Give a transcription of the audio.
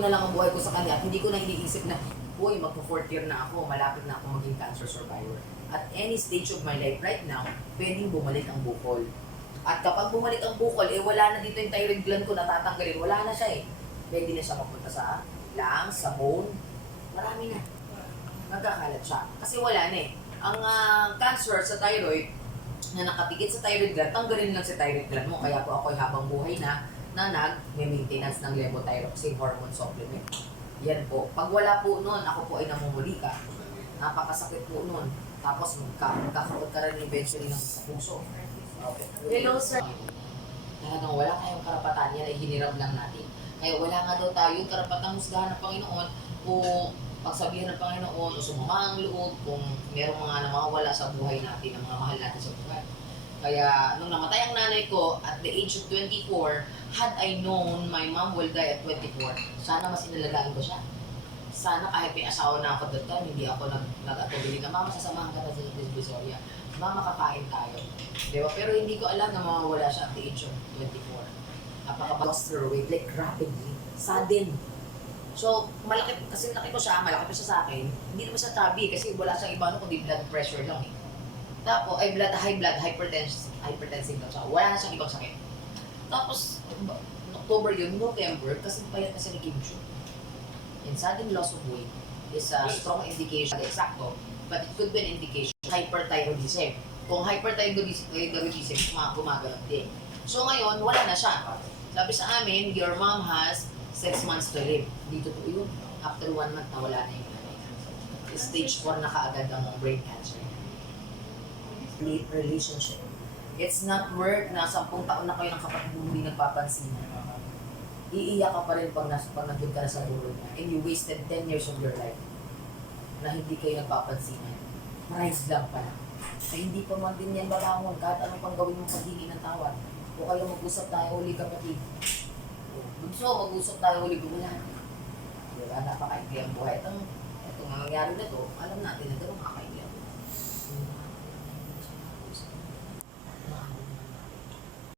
ko na lang ang buhay ko sa kanya at hindi ko na iniisip na, uy, magpo-4th year na ako, malapit na ako maging cancer survivor. At any stage of my life right now, pwedeng bumalik ang bukol. At kapag bumalik ang bukol, wala na dito yung thyroid gland ko natatanggalin, wala na siya Pwede na siya mapunta sa lungs, sa bone, marami na. Nagkakalat siya. Kasi wala na Ang cancer sa thyroid, na nakapikit sa thyroid gland, tanggalin lang sa thyroid gland mo. Kaya po ako habang buhay na nag-maintenance ng levothyroxine hormone supplement. Yan po. Pag wala po nun, ako po ay namumulika. Napakasakit po nun. Tapos magkakaroon ka rin eventually ng sa puso. Okay. Hello, sir. Talagang wala tayong karapatan, yan ay hiniram lang natin. Kaya wala nga daw tayong karapatang husgahan ng Panginoon o pagsabihan ng Panginoon o sumama ang loob kung merong mga namawala sa buhay natin, ang mga mahal natin sa buhay. Kaya nung namatay ang nanay ko at the age of 24, had I known my mom will die at 24, sana mas inalagaan ko siya. Sana kahit may asawa na ako that time, hindi ako nag-atubili na, Mama, sasamahan ka na sa Divisoria. Mama, kakain tayo. Diba? Pero hindi ko alam na mawawala siya at the age of 24. Lost her weight, like rapidly, sudden. So, malaki, kasi laki ko siya, malaki pa siya sa akin. Hindi naman siya chubby kasi wala siyang iba kundi blood pressure lang Tapos, high blood, hypertensive daw siya. Wala na siyang ibang sakit. Tapos, October yun, November, kasi payat na siya ni Kim Chu. And sudden loss of weight is a strong indication, exacto, but it could be an indication hyperthyroidism. Kung hyperthyroidism, gumagalat din. So ngayon, wala na siya. Sabi sa amin, your mom has 6 months to live. Dito po yun. After 1 month, nawala na yung nanay. Stage 4 na kaagad ang brain cancer. Relationship. It's not worth na 10 taon na kayo ng kapatid mo hindi nagpapansin. Iiyak ka pa rin pag nandun ka na sa dulo niya. And you wasted 10 years of your life na hindi kayo nagpapansinan. Price lang pala. Ay hindi pa man din yan balangon kahit anong pang gawin mong paghingi ng tawad. O kaya mag-usap tayo uli kapatid. Gusto, mag-usap tayo uli gumalan. Diba? Napakaigli ang buhay. Itong nangyari na to, alam natin na gano'ng kakaigli ang buhay.